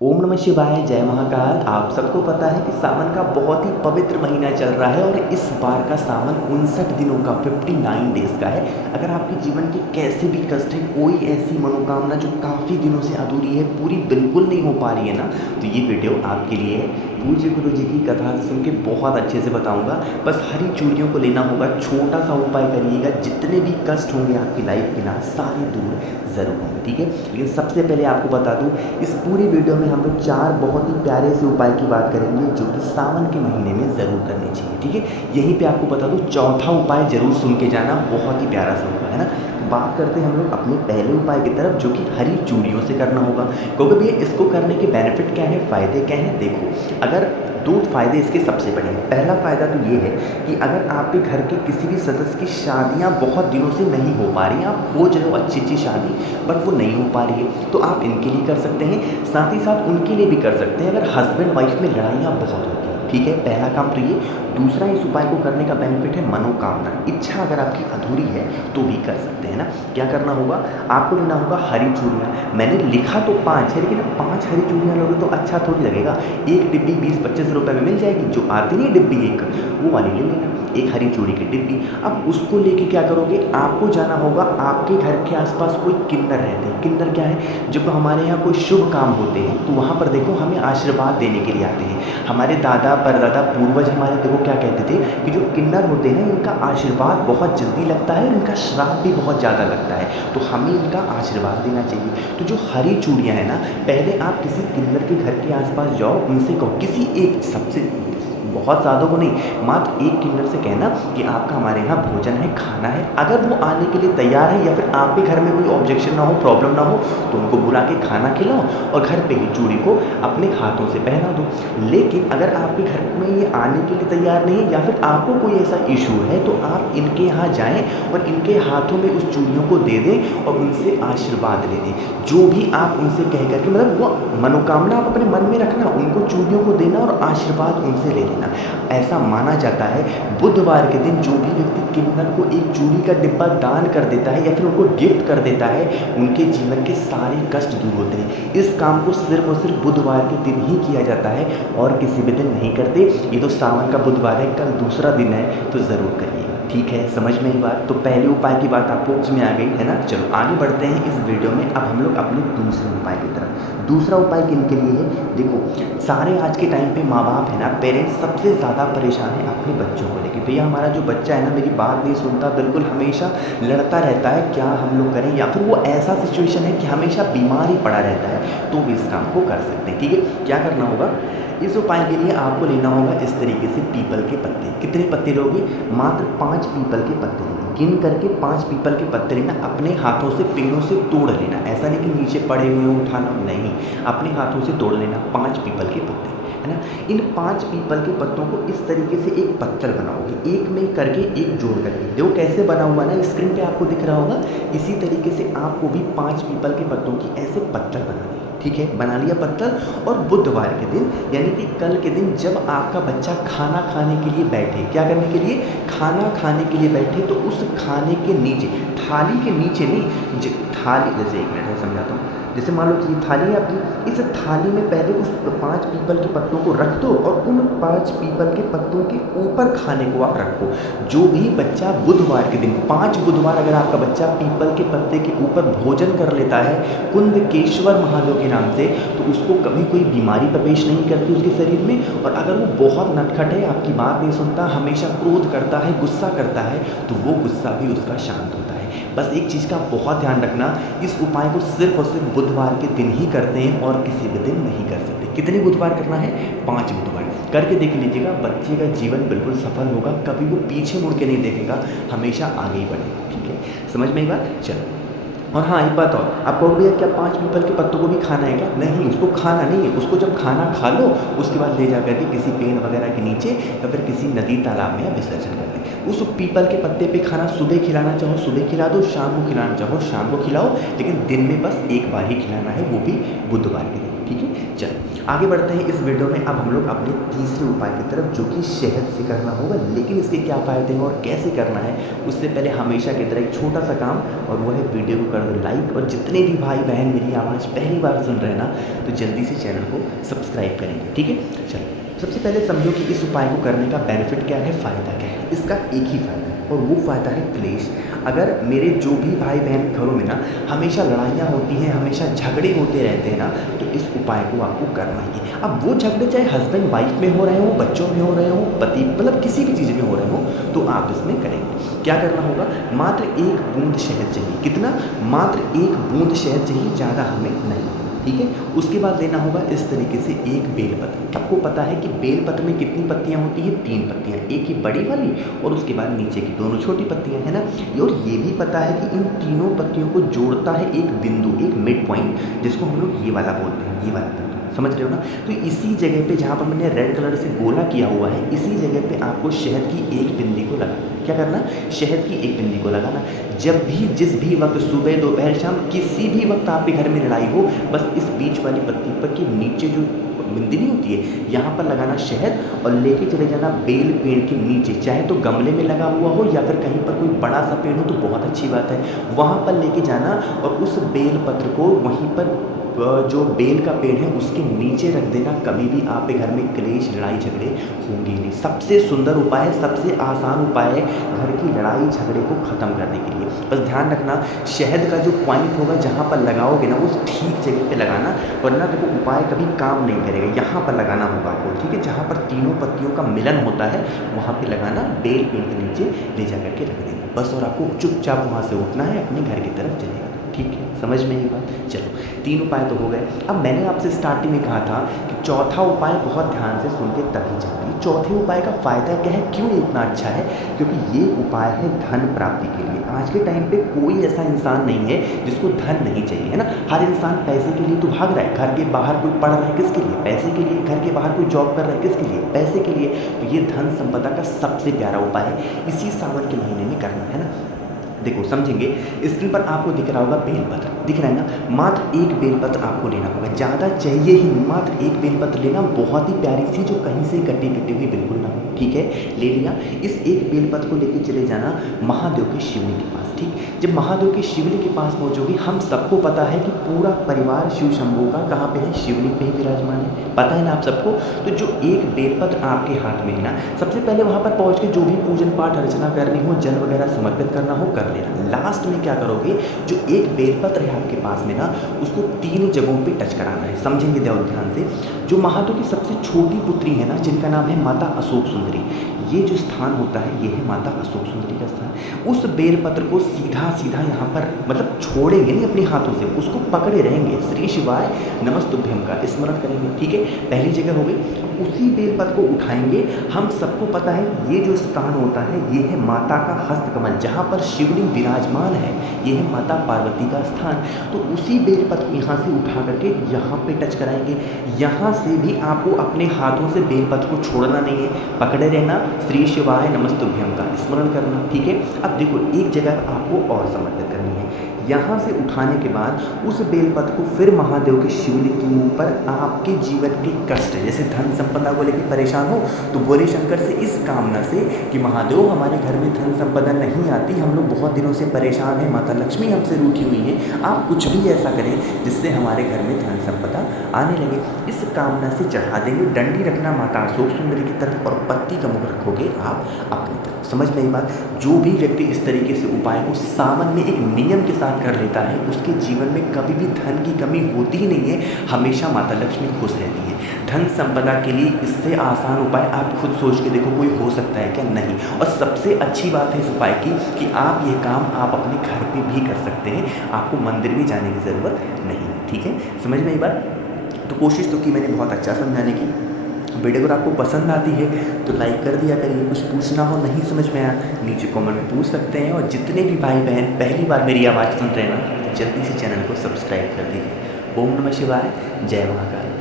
ओम नमः शिवाय, जय महाकाल। आप सबको पता है कि सावन का बहुत ही पवित्र महीना चल रहा है और इस बार का सावन 59 दिनों का 59 डेज़ का है। अगर आपके जीवन के कैसे भी कष्ट है, कोई ऐसी मनोकामना जो काफ़ी दिनों से अधूरी है, पूरी बिल्कुल नहीं हो पा रही है ना, तो ये वीडियो आपके लिए है। पूज्य गुरु जी की कथा सुन के बहुत अच्छे से बताऊँगा। बस हरी चूड़ियों को लेना होगा, छोटा सा उपाय करिएगा, जितने भी कष्ट होंगे आपकी लाइफ के ना सारे दूर ज़रूर होंगे, ठीक है। लेकिन सबसे पहले आपको बता दूँ, इस पूरी वीडियो में हम लोग 4 बहुत ही प्यारे से उपाय की बात करेंगे जो कि सावन के महीने में ज़रूर करने चाहिए, ठीक है। यहीं पे आपको बता दूँ, चौथा उपाय ज़रूर सुन के जाना, बहुत ही प्यारा सा उपाय है ना। तो बात करते हैं हम लोग अपने पहले उपाय की तरफ, जो कि हरी चूड़ियों से करना होगा। क्योंकि भैया इसको करने के बेनिफिट क्या है, फ़ायदे क्या हैं, देखो। अगर 2 फ़ायदे इसके सबसे बड़े हैं। पहला फ़ायदा तो ये है कि अगर आपके घर के किसी भी सदस्य की शादियाँ बहुत दिनों से नहीं हो पा रही हैं, आप खोज रहे हो अच्छी शादी, बट वो नहीं हो पा रही है, तो आप इनके लिए कर सकते हैं। साथ ही साथ उनके लिए भी कर सकते हैं अगर हस्बैंड वाइफ में लड़ाइयाँ बहुत होती हैं, ठीक है। पहला काम तो ये। दूसरा, इस उपाय को करने का बेनिफिट है मनोकामना, इच्छा अगर आपकी अधूरी है तो भी कर सकते हैं ना। क्या करना होगा, आपको लेना होगा हरी चूड़ियाँ। मैंने लिखा तो 5 है, लेकिन 5 हरी चूड़ियाँ लोगे तो अच्छा थोड़ी लगेगा। एक डिब्बी 20-25 रुपए में मिल जाएगी, जो आती नहीं डिब्बी एक, वो वाली ले लेना, एक हरी चूड़ी की डिब्बी। अब उसको लेके क्या करोगे, आपको जाना होगा, आपके घर के आसपास कोई किन्नर रहते हैं। किन्नर क्या है, जब हमारे यहाँ कोई शुभ काम होते हैं तो वहाँ पर देखो हमें आशीर्वाद देने के लिए आते हैं। हमारे दादा परदादा पूर्वज हमारे देखो क्या कहते थे कि जो किन्नर होते हैं इनका आशीर्वाद बहुत जल्दी लगता है, इनका श्राप भी बहुत ज़्यादा लगता है, तो हमें इनका आशीर्वाद देना चाहिए। तो जो हरी चूड़ियाँ हैं ना, पहले आप किसी किन्नर के घर के आसपास जाओ, उनसे कहो, किसी एक, सबसे बहुत ज़्यादा को नहीं, मात्र एक किन्नर से कहना कि आपका हमारे यहाँ भोजन है, खाना है। अगर वो आने के लिए तैयार है या फिर आपके घर में कोई ऑब्जेक्शन ना हो, प्रॉब्लम ना हो, तो उनको बुला के खाना खिलाओ और घर पे ही चूड़ी को अपने हाथों से पहना दो। लेकिन अगर आपके घर में ये आने के लिए तैयार नहीं है या फिर आपको कोई ऐसा इशू है, तो आप इनके यहाँ जाएँ और इनके हाथों में उस चूड़ियों को दे दें और उनसे आशीर्वाद ले लें। जो भी आप उनसे कह कर के, मतलब वो मनोकामना आप अपने मन में रखना, उनको चूड़ियों को देना और आशीर्वाद उनसे ले लेना। ऐसा माना जाता है बुधवार के दिन जो भी व्यक्ति किन्नर को एक चूड़ी का डिब्बा दान कर देता है या फिर उनको गिफ्ट कर देता है, उनके जीवन के सारे कष्ट दूर होते हैं। इस काम को सिर्फ और सिर्फ बुधवार के दिन ही किया जाता है और किसी भी दिन नहीं करते। ये तो सावन का बुधवार है, कल दूसरा दिन है, तो ज़रूर करिएगा, ठीक है। समझ में ही बात, तो पहले उपाय की बात आपको उसमें आ गई है ना। चलो आगे बढ़ते हैं इस वीडियो में। अब हम लोग अपने दूसरे उपाय की तरफ। दूसरा उपाय किन के लिए है, देखो सारे आज के टाइम पे माँ बाप है ना, पेरेंट्स सबसे ज़्यादा परेशान है अपने बच्चों को लेके। भैया हमारा जो बच्चा है ना, मेरी बात नहीं सुनता, बिल्कुल हमेशा लड़ता रहता है, क्या हम लोग करें। या फिर वो ऐसा सिचुएशन है कि हमेशा बीमार ही पड़ा रहता है, तो भी इस काम को कर सकते हैं, ठीक है। क्या करना होगा, इस उपाय के लिए आपको लेना होगा इस तरीके से पीपल के पत्ते। कितने पत्ते लोगे, मात्र 5 पीपल के पत्ते लेना। गिन करके 5 पीपल के पत्ते लेना, अपने हाथों से पेड़ों से तोड़ लेना। ऐसा नहीं कि नीचे पड़े हुए उठाना, नहीं, अपने हाथों से तोड़ लेना 5 पीपल के पत्ते, है ना। इन 5 पीपल के पत्तों को इस तरीके से एक पत्थर बनाओगे, एक में करके एक जोड़ करके। देखो कैसे बना हुआ ना, स्क्रीन पे आपको दिख रहा होगा। इसी तरीके से आपको भी 5 पीपल के पत्तों की ऐसे पत्थर बनाने, ठीक है। बना लिया पत्थर, और बुधवार के दिन यानी कि कल के दिन जब आपका बच्चा खाना खाने के लिए बैठे, क्या करने के लिए, खाना खाने के लिए बैठे, तो उस खाने के नीचे, थाली के नीचे नहीं, थाली, जैसे एक मिनट में समझाता हूँ। जैसे मान लो कि ये थाली है आपकी, इस थाली में पहले उस 5 पीपल के पत्तों को रख दो और उन 5 पीपल के पत्तों के ऊपर खाने को आप रखो। जो भी बच्चा बुधवार के दिन, 5 बुधवार अगर आपका बच्चा पीपल के पत्ते के ऊपर भोजन कर लेता है कुंदकेश्वर महादेव के नाम से, तो उसको कभी कोई बीमारी प्रवेश नहीं करती उसके शरीर में। और अगर वो बहुत नटखट है, आपकी बात नहीं सुनता, हमेशा क्रोध करता है, गुस्सा करता है, तो वो गुस्सा भी उसका शांत होता है। बस एक चीज़ का बहुत ध्यान रखना, इस उपाय को सिर्फ और सिर्फ बुधवार के दिन ही करते हैं और किसी भी दिन नहीं कर सकते। कितने बुधवार करना है, 5 बुधवार करके देख लीजिएगा, बच्चे का जीवन बिल्कुल सफल होगा, कभी वो पीछे मुड़ के नहीं देखेगा, हमेशा आगे ही बढ़ेगा, ठीक है। समझ में आई बात, चलो। और हाँ एक बात और, आप कहोगे भैया क्या 5 पीपल के पत्तों को भी खाना है क्या, नहीं, उसको खाना नहीं है, उसको जब खाना खा लो उसके बाद ले जा करके किसी पेड़ वगैरह के नीचे या फिर किसी नदी तालाब में विसर्जन कर दें। उस पीपल के पत्ते पे खाना सुबह खिलाना चाहो सुबह खिला दो, शाम को खिलाना चाहो शाम को खिलाओ, लेकिन दिन में बस एक बार ही खिलाना है, वो भी बुधवार के दिन, ठीक है। चलो आगे बढ़ते हैं इस वीडियो में। अब हम लोग अपने तीसरे उपाय की तरफ, जो कि शहद से करना होगा। लेकिन इसके क्या फ़ायदे हैं और कैसे करना है, उससे पहले हमेशा की तरह एक छोटा सा काम, और वो है वीडियो को कर दो लाइक। और जितने भी भाई बहन मेरी आवाज़ पहली बार सुन रहे हैं ना, तो जल्दी से चैनल को सब्सक्राइब करेंगे, ठीक है। चलो सबसे पहले समझो कि इस उपाय को करने का बेनिफिट क्या है, फ़ायदा क्या है। इसका एक ही फ़ायदा है, और वो फ़ायदा है क्लेश। अगर मेरे जो भी भाई बहन घरों में ना हमेशा लड़ाइयाँ होती हैं, हमेशा झगड़े होते रहते हैं ना, तो इस उपाय को आपको करना ही है। अब वो झगड़े चाहे हस्बैंड वाइफ में हो रहे हो, बच्चों में हो रहे हो, पति मतलब किसी भी चीज़ में हो रहे हो, तो आप इसमें करेंगे। क्या करना होगा, मात्र 1 बूंद शहद चाहिए। कितना, मात्र 1 बूंद शहद चाहिए, ज़्यादा हमें नहीं, ठीक है। उसके बाद लेना होगा इस तरीके से एक बेलपत्र। आपको पता है कि बेलपत्र में कितनी पत्तियां होती है, 3 पत्तियां, एक ही बड़ी वाली और उसके बाद नीचे की दोनों छोटी पत्तियां, है ना। और ये भी पता है कि इन तीनों पत्तियों को जोड़ता है एक बिंदु, एक मिड पॉइंट, जिसको हम लोग ये वाला बोलते हैं, ये वाला बिंदु, समझ रहे हो ना। तो इसी जगह पे जहाँ पर मैंने रेड कलर से गोला किया हुआ है, इसी जगह पे आपको शहद की एक बिंदी को लगाना। क्या करना, शहद की एक बिंदी को लगाना। जब भी, जिस भी वक्त, सुबह दोपहर शाम, किसी भी वक्त आपके घर में लड़ाई हो, बस इस बीच वाली पत्ती पर के नीचे जो बिंदी नहीं होती है, यहाँ पर लगाना शहद, और लेके चले जाना बेल पेड़ के नीचे। चाहे तो गमले में लगा हुआ हो या फिर कहीं पर कोई बड़ा सा पेड़ हो तो बहुत अच्छी बात है, वहाँ पर लेके जाना और उस बेल पत्र को वहीं पर जो बेल का पेड़ है उसके नीचे रख देना। कभी भी आपके घर में क्लेश, लड़ाई झगड़े होंगे नहीं। सबसे सुंदर उपाय है, सबसे आसान उपाय है घर की लड़ाई झगड़े को ख़त्म करने के लिए। बस ध्यान रखना, शहद का जो पॉइंट होगा जहाँ पर लगाओगे ना, उस ठीक जगह पे लगाना, वरना देखो उपाय कभी काम नहीं करेगा। यहाँ पर लगाना होगा आपको, ठीक है, जहाँ पर तीनों पत्तियों का मिलन होता है वहाँ पर लगाना, बेल पेड़ के नीचे ले जा करके रख देना बस। और आपको चुपचाप वहाँ से उठना है, अपने घर की तरफ चले जाना, ठीक है। समझ में ये बात। चलो 3 उपाय तो हो गए। अब मैंने आपसे स्टार्टिंग में कहा था कि चौथा उपाय बहुत ध्यान से सुन के तभी जाइए। चौथे उपाय का फ़ायदा क्या है, क्यों इतना अच्छा है, क्योंकि ये उपाय है धन प्राप्ति के लिए। आज के टाइम पे कोई ऐसा इंसान नहीं है जिसको धन नहीं चाहिए, है ना। हर इंसान पैसे के लिए तो भाग रहा है। घर के बाहर कोई पढ़ रहा है, किसके लिए, पैसे के लिए। घर के बाहर कोई जॉब कर रहा है, किसके लिए, पैसे के लिए। तो ये धन संपदा का सबसे प्यारा उपाय है, इसी सावन के महीने में करना है ना। देखो समझेंगे, स्क्रीन पर आपको दिख रहा होगा बेलपत्र, दिख रहा है ना। मात्र 1 बेलपत्र आपको लेना होगा, ज़्यादा चाहिए ही, मात्र 1 बेलपत्र लेना। बहुत ही प्यारी सी, जो कहीं से कटी कटी हुई बिल्कुल ना हो, ठीक है। ले लिया। इस 1 बेलपत्र को लेकर चले जाना महादेव के शिवलिंग के पास, ठीक। जब महादेव के शिवलिंग के पास पहुँचोगे, हम सबको पता है कि पूरा परिवार शिव शंभू का कहाँ पे है, शिवलिंग पे ही विराजमान है, पता है ना आप सबको। तो जो 1 बेलपत्र आपके हाथ में है ना, सबसे पहले वहाँ पर पहुँच के जो भी पूजन पाठ अर्चना करनी हो, जल वगैरह समर्पित करना हो, कर लेना। लास्ट में क्या करोगे, जो 1 बेलपत्र है आपके पास में ना, उसको 3 जगहों पे टच कराना है। समझेंगे ध्यान से। जो महादेव की सबसे छोटी पुत्री है ना, जिनका नाम है माता अशोक सुंदरी, ये जो स्थान होता है, ये है माता अशोक सुंदरी का स्थान। उस बेलपत्र को सीधा सीधा यहाँ पर, मतलब छोड़ेंगे नहीं अपने हाथों से, उसको पकड़े रहेंगे, श्री शिवाय नमस्तुभ्यम का स्मरण करेंगे, ठीक है। पहली जगह हो गई। उसी बेलपत्र को उठाएंगे। हम सबको पता है ये जो स्थान होता है, ये है माता का हस्तकमल, जहाँ पर शिवलिंग विराजमान है, ये है माता पार्वती का स्थान। तो उसी बेलपत्र को यहाँ से उठा करके यहाँ पे टच कराएंगे। यहाँ से भी आपको अपने हाथों से बेलपत्र को छोड़ना नहीं है, पकड़े रहना, श्री शिवाय नमस्तुभ्यम का स्मरण करना, ठीक है। अब देखो एक जगह आपको और समर्पित करनी है। यहाँ से उठाने के बाद उस बेलपत्र को फिर महादेव के शिवलिंग के मुंह पर, आपके जीवन के कष्ट, जैसे धन संपदा को लेकर परेशान हो, तो बोले शंकर से इस कामना से कि महादेव हमारे घर में धन संपदा नहीं आती, हम लोग बहुत दिनों से परेशान हैं, माता लक्ष्मी हमसे रूठी हुई है, आप कुछ भी ऐसा करें जिससे हमारे घर में धन संपदा आने लगे। इस कामना से चढ़ा देंगे। डंडी रखना माता अशोक सुंदरी की तरफ और पत्ती का मुख रखोगे आप अपनी तरफ। समझ में आई बात। जो भी व्यक्ति इस तरीके से उपाय को सावन में एक नियम के साथ कर लेता है, उसके जीवन में कभी भी धन की कमी होती ही नहीं है, हमेशा माता लक्ष्मी खुश रहती है। धन संपदा के लिए इससे आसान उपाय आप खुद सोच के देखो, कोई हो सकता है क्या, नहीं। और सबसे अच्छी बात है इस उपाय की कि आप ये काम आप अपने घर पे भी कर सकते हैं, आपको मंदिर भी जाने की ज़रूरत नहीं, ठीक है। समझ में आई बात। तो कोशिश तो की मैंने बहुत अच्छा समझाने की। वीडियो अगर आपको पसंद आती है तो लाइक कर दिया करिए। कुछ पूछना हो, नहीं समझ में आया, नीचे कमेंट में पूछ सकते हैं। और जितने भी भाई बहन पहली बार मेरी आवाज़ सुन रहे हैं ना, तो जल्दी से चैनल को सब्सक्राइब कर दीजिए। ओम नमः शिवाय, जय महाकाल।